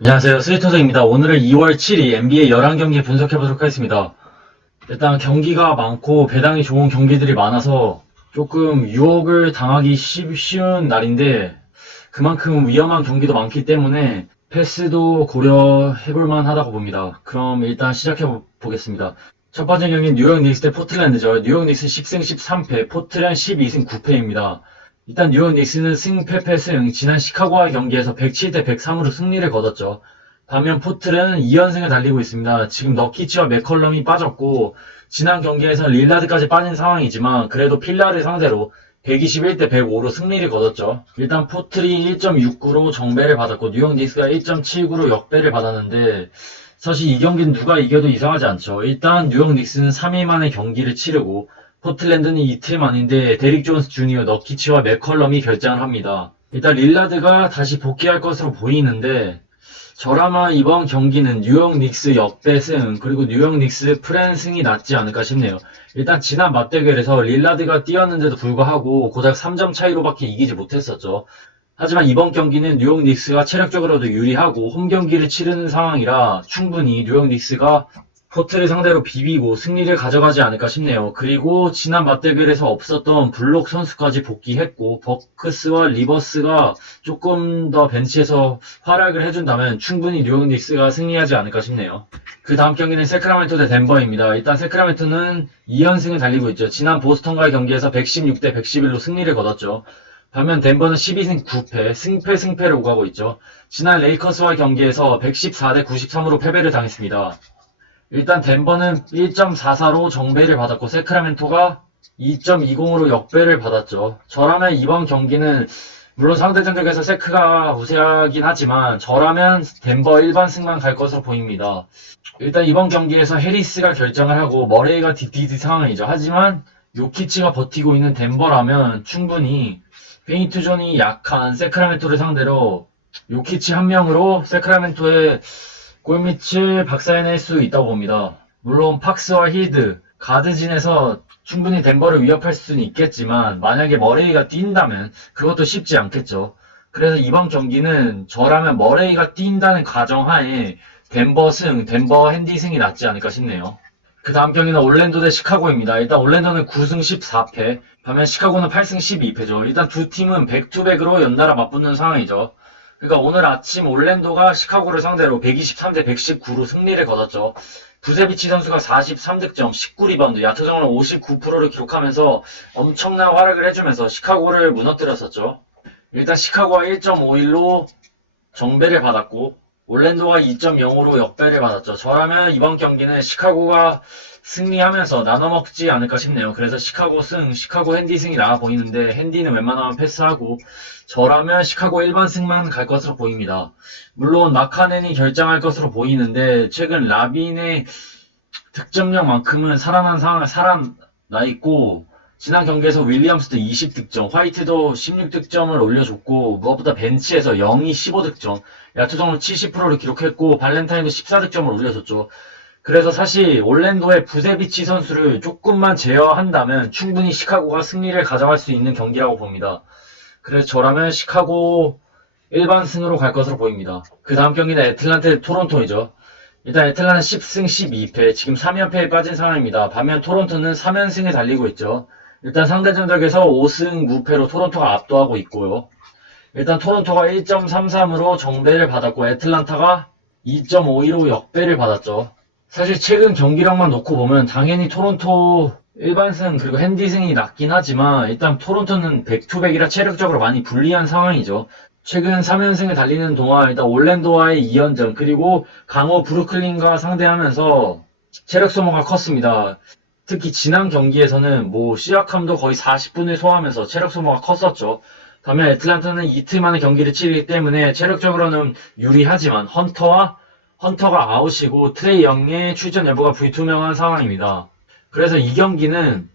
안녕하세요. 스위터즈입니다. 오늘은 2월 7일 NBA 11경기 분석해보도록 하겠습니다. 일단 경기가 많고 배당이 좋은 경기들이 많아서 조금 유혹을 당하기 쉬운 날인데 그만큼 위험한 경기도 많기 때문에 패스도 고려해볼만 하다고 봅니다. 그럼 일단 시작해보겠습니다. 첫 번째 경기는 뉴욕 닉스 대 포틀랜드죠. 뉴욕 닉스 10승 13패, 포틀랜드 12승 9패입니다. 일단 뉴욕 닉스는 승패 패승, 지난 시카고와의 경기에서 107대 103으로 승리를 거뒀죠. 반면 포틀은 2연승을 달리고 있습니다. 지금 너키치와 맥컬럼이 빠졌고 지난 경기에서 릴라드까지 빠진 상황이지만 그래도 필라를 상대로 121대 105로 승리를 거뒀죠. 일단 포틀이 1.69로 정배를 받았고 뉴욕 닉스가 1.79로 역배를 받았는데 사실 이 경기는 누가 이겨도 이상하지 않죠. 일단 뉴욕 닉스는 3일 만에 경기를 치르고 포틀랜드는 이틀 만인데 데릭 존스 주니어, 너키치와 맥컬럼이 결장을 합니다. 일단 릴라드가 다시 복귀할 것으로 보이는데 저라면 이번 경기는 뉴욕 닉스 역배승 그리고 뉴욕 닉스 프랜승이 낫지 않을까 싶네요. 일단 지난 맞대결에서 릴라드가 뛰었는데도 불구하고 고작 3점 차이로밖에 이기지 못했었죠. 하지만 이번 경기는 뉴욕 닉스가 체력적으로도 유리하고 홈 경기를 치르는 상황이라 충분히 뉴욕 닉스가 포트를 상대로 비비고 승리를 가져가지 않을까 싶네요. 그리고 지난 맞대결에서 없었던 블록 선수까지 복귀했고 버크스와 리버스가 조금 더 벤치에서 활약을 해준다면 충분히 뉴욕 닉스가 승리하지 않을까 싶네요. 그 다음 경기는 세크라멘토 대 덴버입니다. 일단 세크라멘토는 2연승을 달리고 있죠. 지난 보스턴과의 경기에서 116대 111로 승리를 거뒀죠. 반면 덴버는 12승 9패, 승패를 오가고 있죠. 지난 레이커스와의 경기에서 114대 93으로 패배를 당했습니다. 일단 덴버는 1.44로 정배를 받았고 세크라멘토가 2.20으로 역배를 받았죠. 저라면 이번 경기는 물론 상대 전적에서 세크가 우세하긴 하지만 저라면 덴버 일반승만 갈 것으로 보입니다. 일단 이번 경기에서 해리스가 결정을 하고 머레이가 디디디 상황이죠. 하지만 요키치가 버티고 있는 덴버라면 충분히 페인트존이 약한 세크라멘토를 상대로 요키치 한 명으로 세크라멘토의 골밑을 박살낼 수 있다고 봅니다. 물론 팍스와 힐드, 가드진에서 충분히 덴버를 위협할 수는 있겠지만 만약에 머레이가 뛴다면 그것도 쉽지 않겠죠. 그래서 이번 경기는 저라면 머레이가 뛴다는 가정하에 덴버 승, 덴버 핸디 승이 낫지 않을까 싶네요. 그 다음 경기는 올랜도 대 시카고입니다. 일단 올랜도는 9승 14패, 반면 시카고는 8승 12패죠. 일단 두 팀은 백투백으로 연달아 맞붙는 상황이죠. 그러니까 오늘 아침 올랜도가 시카고를 상대로 123대 119로 승리를 거뒀죠. 부세비치 선수가 43득점, 19리바운드, 야투정을 59%를 기록하면서 엄청난 활약을 해주면서 시카고를 무너뜨렸었죠. 일단 시카고가 1.51로 정배를 받았고 올랜도가 2.05로 역배를 받았죠. 저라면 이번 경기는 시카고가 승리하면서 나눠먹지 않을까 싶네요. 그래서 시카고 승, 시카고 핸디 승이 나아 보이는데 핸디는 웬만하면 패스하고 저라면 시카고 일반 승만 갈 것으로 보입니다. 물론 마카넨이 결정할 것으로 보이는데 최근 라빈의 득점력만큼은 살아나 있고 지난 경기에서 윌리엄스도 20득점, 화이트도 16득점을 올려줬고 무엇보다 벤치에서 영이 15득점, 야투정을 70%를 기록했고 발렌타인도 14득점을 올려줬죠. 그래서 사실 올랜도의 부세비치 선수를 조금만 제어한다면 충분히 시카고가 승리를 가져갈 수 있는 경기라고 봅니다. 그래서 저라면 시카고 일반 승으로 갈 것으로 보입니다. 그 다음 경기는 애틀란타 대 토론토이죠. 일단 애틀란타 10승 12패, 지금 3연패에 빠진 상황입니다. 반면 토론토는 3연승에 달리고 있죠. 일단 상대 전적에서 5승 무패로 토론토가 압도하고 있고요. 일단 토론토가 1.33으로 정배를 받았고 애틀란타가 2.52로 역배를 받았죠. 사실 최근 경기력만 놓고 보면 당연히 토론토 일반승 그리고 핸디승이 낮긴 하지만 일단 토론토는 백투백이라 체력적으로 많이 불리한 상황이죠. 최근 3연승을 달리는 동안 일단 올랜도와의 2연전 그리고 강호 브루클린과 상대하면서 체력 소모가 컸습니다. 특히 지난 경기에서는 시약함도 거의 40분을 소화하면서 체력 소모가 컸었죠. 반면 애틀란타는 이틀 만에 경기를 치르기 때문에 체력적으로는 유리하지만 헌터가 아웃이고 트레이 영의 출전 여부가 불투명한 상황입니다. 그래서 이 경기는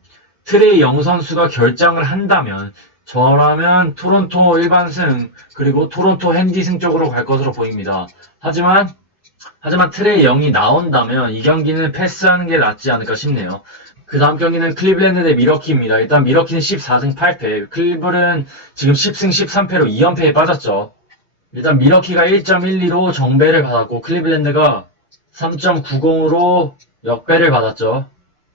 트레이 영 선수가 결장을 한다면 저라면 토론토 일반승 그리고 토론토 핸디승 쪽으로 갈 것으로 보입니다. 하지만 트레이 영이 나온다면 이 경기는 패스하는 게 낫지 않을까 싶네요. 그 다음 경기는 클리블랜드 대 미러키입니다. 일단 미러키는 14승 8패, 클리블은 지금 10승 13패로 2연패에 빠졌죠. 일단 미러키가 1.12로 정배를 받았고 클리블랜드가 3.90으로 역배를 받았죠.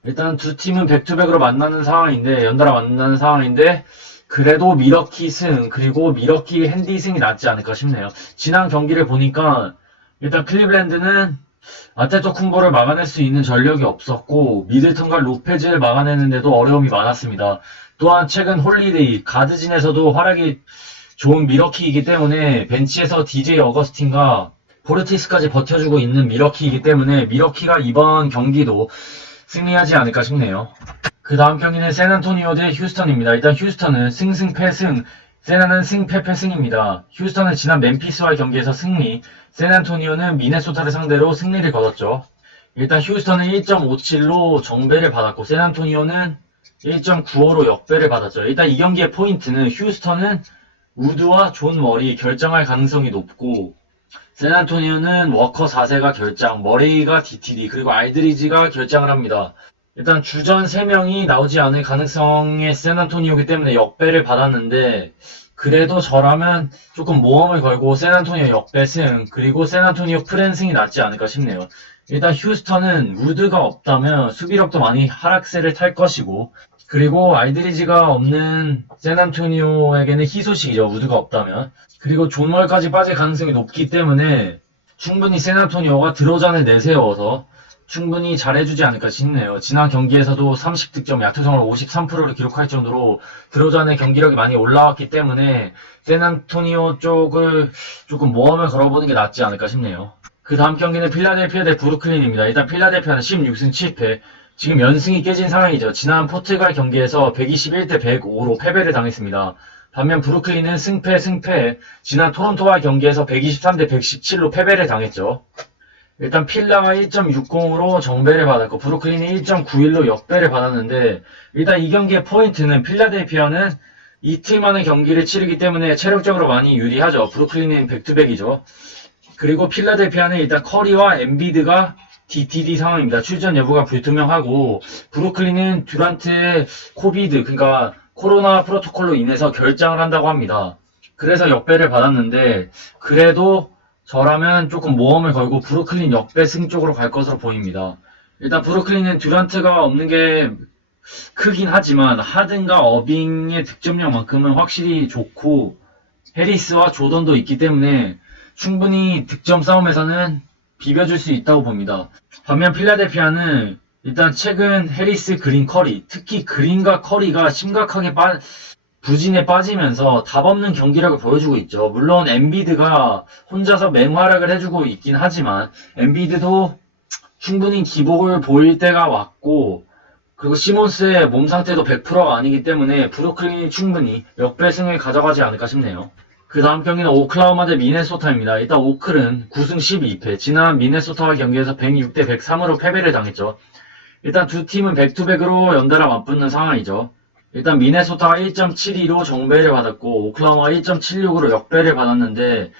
일단 두 팀은 백투백으로 만나는 상황인데 연달아 만나는 상황인데 그래도 미러키 승 그리고 미러키 핸디 승이 낫지 않을까 싶네요. 지난 경기를 보니까 일단 클리블랜드는 아테토쿤보를 막아낼 수 있는 전력이 없었고 미들턴과 로페즈를 막아내는데도 어려움이 많았습니다. 또한 최근 홀리데이 가드진에서도 활약이 좋은 미러키이기 때문에 벤치에서 DJ 어거스틴과 포르티스까지 버텨주고 있는 미러키이기 때문에 미러키가 이번 경기도 승리하지 않을까 싶네요. 그 다음 경기는 샌안토니오 대 휴스턴입니다. 일단 휴스턴은 승승패승, 세나는 승패패승입니다. 휴스턴은 지난 멤피스와의 경기에서 승리, 샌안토니오는 미네소타를 상대로 승리를 거뒀죠. 일단 휴스턴은 1.57로 정배를 받았고 샌안토니오는 1.95로 역배를 받았죠. 일단 이 경기의 포인트는 휴스턴은 우드와 존 머리 결정할 가능성이 높고 샌안토니오는 워커 4세가 결장, 머레이가 DTD, 그리고 알드리지가 결장을 합니다. 일단 주전 3명이 나오지 않을 가능성의 샌안토니오이기 때문에 역배를 받았는데 그래도 저라면 조금 모험을 걸고 샌안토니오 역배승 그리고 샌안토니오 프랜승이 낫지 않을까 싶네요. 일단 휴스턴은 우드가 없다면 수비력도 많이 하락세를 탈 것이고 그리고 알드리지가 없는 샌안토니오에게는 희소식이죠. 우드가 없다면. 그리고 존월까지 빠질 가능성이 높기 때문에 충분히 샌안토니오가 드로잔을 내세워서 충분히 잘해주지 않을까 싶네요. 지난 경기에서도 30득점, 야투성을 53%를 기록할 정도로 드로잔의 경기력이 많이 올라왔기 때문에 샌안토니오 쪽을 조금 모험을 걸어보는 게 낫지 않을까 싶네요. 그 다음 경기는 필라델피아 대 브루클린입니다. 일단 필라델피아는 16승 7패, 지금 연승이 깨진 상황이죠. 지난 포르투갈 경기에서 121대 105로 패배를 당했습니다. 반면 브루클린은 승패, 지난 토론토와 경기에서 123대 117로 패배를 당했죠. 일단 필라가 1.60으로 정배를 받았고 브루클린이 1.91로 역배를 받았는데 일단 이 경기의 포인트는 필라델피아는 이틀만의 경기를 치르기 때문에 체력적으로 많이 유리하죠. 브루클린은 백투백이죠. 그리고 필라델피아는 일단 커리와 엠비드가 DTD 상황입니다. 출전 여부가 불투명하고 브루클린은 듀란트의 코비드 그러니까 코로나 프로토콜로 인해서 결장을 한다고 합니다. 그래서 역배를 받았는데 그래도 저라면 조금 모험을 걸고 브루클린 역배승 쪽으로 갈 것으로 보입니다. 일단 브루클린은 듀란트가 없는 게 크긴 하지만 하든과 어빙의 득점력만큼은 확실히 좋고 해리스와 조던도 있기 때문에 충분히 득점 싸움에서는 비벼줄 수 있다고 봅니다. 반면 필라델피아는 일단 최근 해리스, 그린, 커리 특히 그린과 커리가 심각하게 부진에 빠지면서 답없는 경기력을 보여주고 있죠. 물론 엠비드가 혼자서 맹활약을 해주고 있긴 하지만 엠비드도 충분히 기복을 보일 때가 왔고 그리고 시몬스의 몸 상태도 100%가 아니기 때문에 브루클린이 충분히 역배승을 가져가지 않을까 싶네요. 그 다음 경기는 오클라호마 대 미네소타입니다. 일단 오클은 9승 12패, 지난 미네소타와 경기에서 106대 103으로 패배를 당했죠. 일단 두 팀은 백투백으로 연달아 맞붙는 상황이죠. 일단 미네소타가 1.72로 정배를 받았고 오클라호마가 1.76으로 역배를 받았는데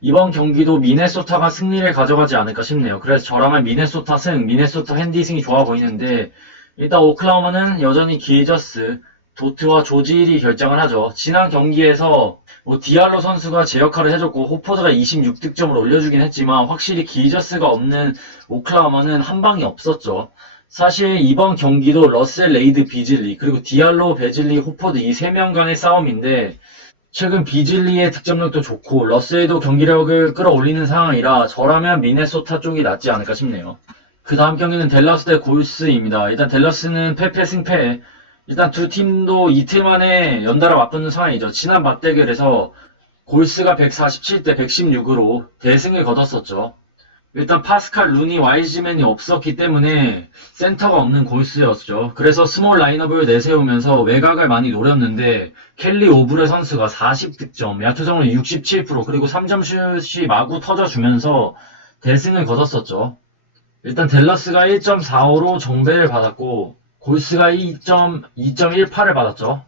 이번 경기도 미네소타가 승리를 가져가지 않을까 싶네요. 그래서 저라면 미네소타 승, 미네소타 핸디 승이 좋아 보이는데 일단 오클라호마는 여전히 길저스, 도트와 조지일이 결정을 하죠. 지난 경기에서 디알로 선수가 제 역할을 해줬고 호포드가 26득점을 올려주긴 했지만 확실히 길저스가 없는 오클라호마는 한 방이 없었죠. 사실 이번 경기도 러셀, 레이드, 비즐리 그리고 디알로, 베즐리, 호포드 이 3명 간의 싸움인데 최근 비즐리의 득점력도 좋고 러셀도 경기력을 끌어올리는 상황이라 저라면 미네소타 쪽이 낫지 않을까 싶네요. 그 다음 경기는 댈러스 대 골스입니다. 일단 댈러스는 패패 승패 일단 두 팀도 이틀 만에 연달아 맞붙는 상황이죠. 지난 맞대결에서 골스가 147대 116으로 대승을 거뒀었죠. 일단 파스칼, 루니, 와이즈맨이 없었기 때문에 센터가 없는 골스였죠. 그래서 스몰 라인업을 내세우면서 외곽을 많이 노렸는데 켈리 오브레 선수가 40득점, 야투성을 67% 그리고 3점슛이 마구 터져주면서 대승을 거뒀었죠. 일단 댈러스가 1.45로 정배를 받았고 골스가 2.18을 받았죠.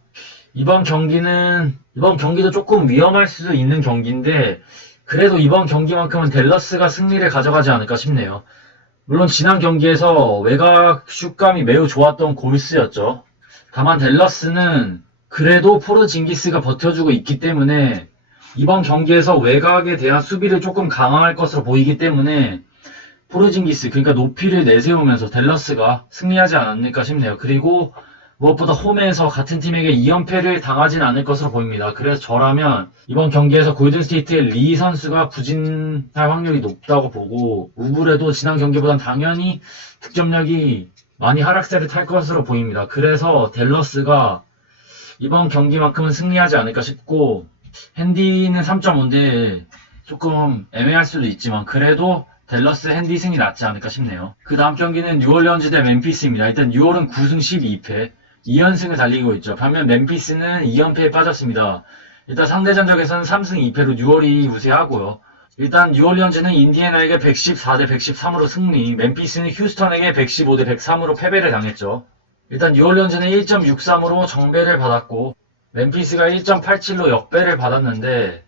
이번 경기도 조금 위험할 수도 있는 경기인데 그래도 이번 경기만큼은 댈러스가 승리를 가져가지 않을까 싶네요. 물론 지난 경기에서 외곽 슛감이 매우 좋았던 골스였죠. 다만 댈러스는 그래도 포르징기스가 버텨주고 있기 때문에 이번 경기에서 외곽에 대한 수비를 조금 강화할 것으로 보이기 때문에 포르징기스, 그러니까 높이를 내세우면서 댈러스가 승리하지 않을까 싶네요. 그리고 무엇보다 홈에서 같은 팀에게 2연패를 당하진 않을 것으로 보입니다. 그래서 저라면 이번 경기에서 골든스테이트의 리 선수가 부진할 확률이 높다고 보고, 우블에도 지난 경기보단 당연히 득점력이 많이 하락세를 탈 것으로 보입니다. 그래서 댈러스가 이번 경기만큼은 승리하지 않을까 싶고, 핸디는 3.5인데 조금 애매할 수도 있지만 그래도 댈러스 핸디 승이 낫지 않을까 싶네요. 그 다음 경기는 뉴올리언즈 대 멤피스입니다. 일단 뉴올은 9승 12패 2연승을 달리고 있죠. 반면 멤피스는 2연패에 빠졌습니다. 일단 상대 전적에서는 3승 2패로 뉴올이 우세하고요. 일단 뉴올리언즈는 인디애나에게 114대 113으로 승리, 멤피스는 휴스턴에게 115대 103으로 패배를 당했죠. 일단 뉴올리언즈는 1.63으로 정배를 받았고 멤피스가 1.87로 역배를 받았는데,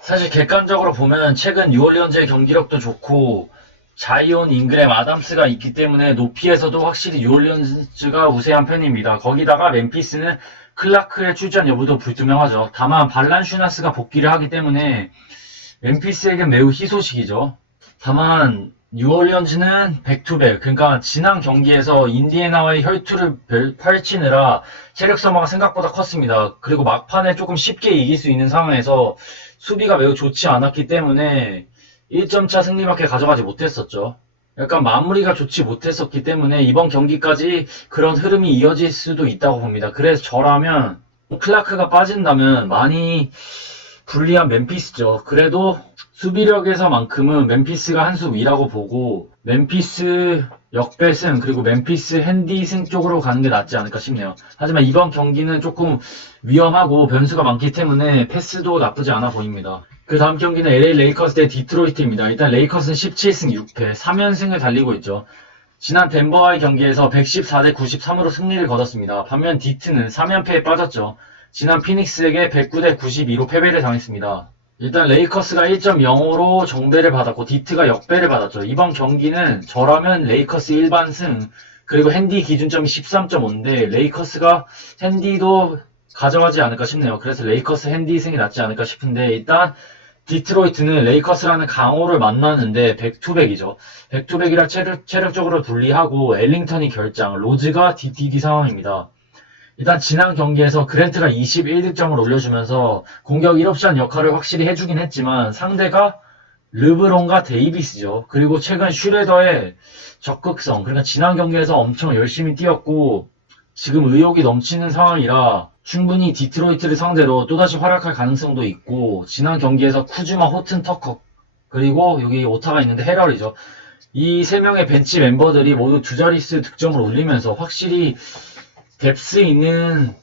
사실 객관적으로 보면 최근 뉴올리언즈의 경기력도 좋고 자이온, 잉그램, 아담스가 있기 때문에 높이에서도 확실히 뉴올리언즈가 우세한 편입니다. 거기다가 멤피스는 클라크의 출전 여부도 불투명하죠. 다만 발란슈나스가 복귀를 하기 때문에 멤피스에겐 매우 희소식이죠. 다만 뉴올리언즈는 백투백, 그러니까 지난 경기에서 인디애나와의 혈투를 펼치느라 체력 소모가 생각보다 컸습니다. 그리고 막판에 조금 쉽게 이길 수 있는 상황에서 수비가 매우 좋지 않았기 때문에 1점차 승리밖에 가져가지 못했었죠. 약간 마무리가 좋지 못했었기 때문에 이번 경기까지 그런 흐름이 이어질 수도 있다고 봅니다. 그래서 저라면 클라크가 빠진다면 많이 불리한 멤피스죠. 그래도 수비력에서만큼은 멤피스가 한 수 위라고 보고 멤피스 역배승 그리고 멤피스 핸디승 쪽으로 가는 게 낫지 않을까 싶네요. 하지만 이번 경기는 조금 위험하고 변수가 많기 때문에 패스도 나쁘지 않아 보입니다. 그 다음 경기는 LA 레이커스 대 디트로이트입니다. 일단 레이커스는 17승 6패 3연승을 달리고 있죠. 지난 덴버와의 경기에서 114대 93으로 승리를 거뒀습니다. 반면 디트는 3연패에 빠졌죠. 지난 피닉스에게 109대 92로 패배를 당했습니다. 일단 레이커스가 1.05로 정배를 받았고 디트가 역배를 받았죠. 이번 경기는 저라면 레이커스 일반승, 그리고 핸디 기준점이 13.5인데 레이커스가 핸디도 가져가지 않을까 싶네요. 그래서 레이커스 핸디승이 낫지 않을까 싶은데, 일단 디트로이트는 레이커스라는 강호를 만났는데 백투백이죠. 백투백이라 체력적으로 불리하고 엘링턴이 결장, 로즈가 DTD 상황입니다. 일단 지난 경기에서 그랜트가 21득점을 올려주면서 공격 1옵션 역할을 확실히 해주긴 했지만 상대가 르브론과 데이비스죠. 그리고 최근 슈레더의 적극성, 그러니까 지난 경기에서 엄청 열심히 뛰었고 지금 의욕이 넘치는 상황이라 충분히 디트로이트를 상대로 또다시 활약할 가능성도 있고, 지난 경기에서 쿠즈마, 호튼, 터커, 그리고 여기 오타가 있는데 헤럴이죠. 이 세 명의 벤치 멤버들이 모두 두 자릿수 득점을 올리면서 확실히 뎁스 있는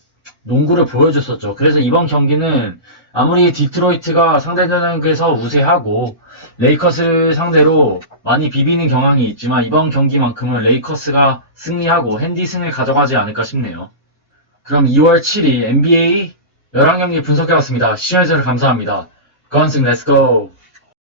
농구를 보여줬었죠. 그래서 이번 경기는 아무리 디트로이트가 상대전에서 우세하고 레이커스를 상대로 많이 비비는 경향이 있지만 이번 경기만큼은 레이커스가 승리하고 핸디승을 가져가지 않을까 싶네요. 그럼 2월 7일 NBA 11경기 분석해봤습니다. 시청해주셔서 감사합니다. 건승 렛츠고!